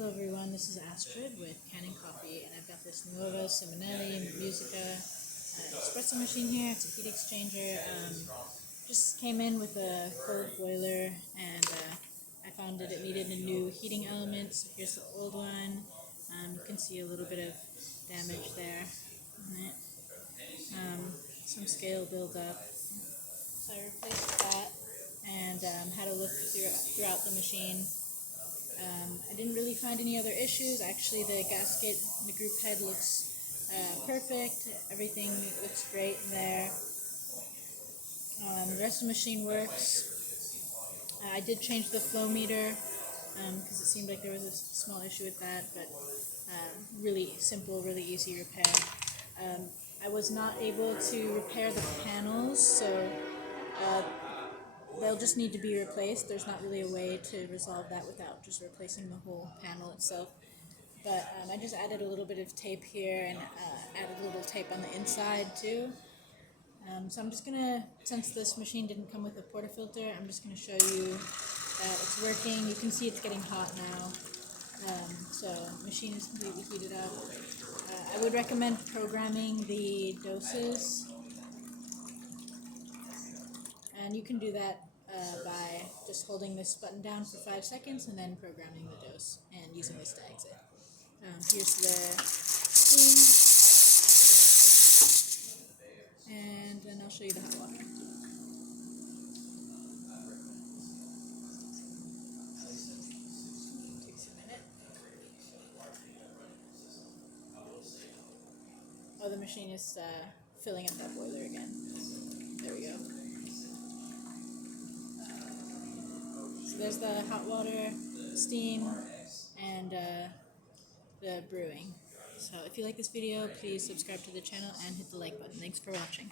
Hello everyone, this is Astrid with Kanen Coffee, and I've got this Nuova Simonelli Musica Espresso machine here. It's a heat exchanger. Just came in with a cold boiler, and I found that it needed a new heating element. So here's the old one. You can see a little bit of damage there on it. Some scale buildup. So I replaced that and had a look throughout the machine. I didn't really find any other issues. Actually, the gasket and the group head looks perfect. Everything looks great in there. The rest of the machine works. I did change the flow meter because it seemed like there was a small issue with that, but really simple, really easy repair. I was not able to repair the panels, so they'll just need to be replaced. There's not really a way to resolve that without just replacing the whole panel itself. But I just added a little bit of tape here and added a little tape on the inside too. So I'm just going to, since this machine didn't come with a portafilter, I'm just going to show you that it's working. You can see it's getting hot now. So the machine is completely heated up. I would recommend programming the doses. And you can do that by just holding this button down for 5 seconds and then programming the dose and using this to exit. Here's the steam, and then I'll show you the hot water. Takes a minute. Oh, the machine is filling up that boiler again. There we go. So there's the hot water, steam, and the brewing. So if you like this video, please subscribe to the channel and hit the like button. Thanks for watching.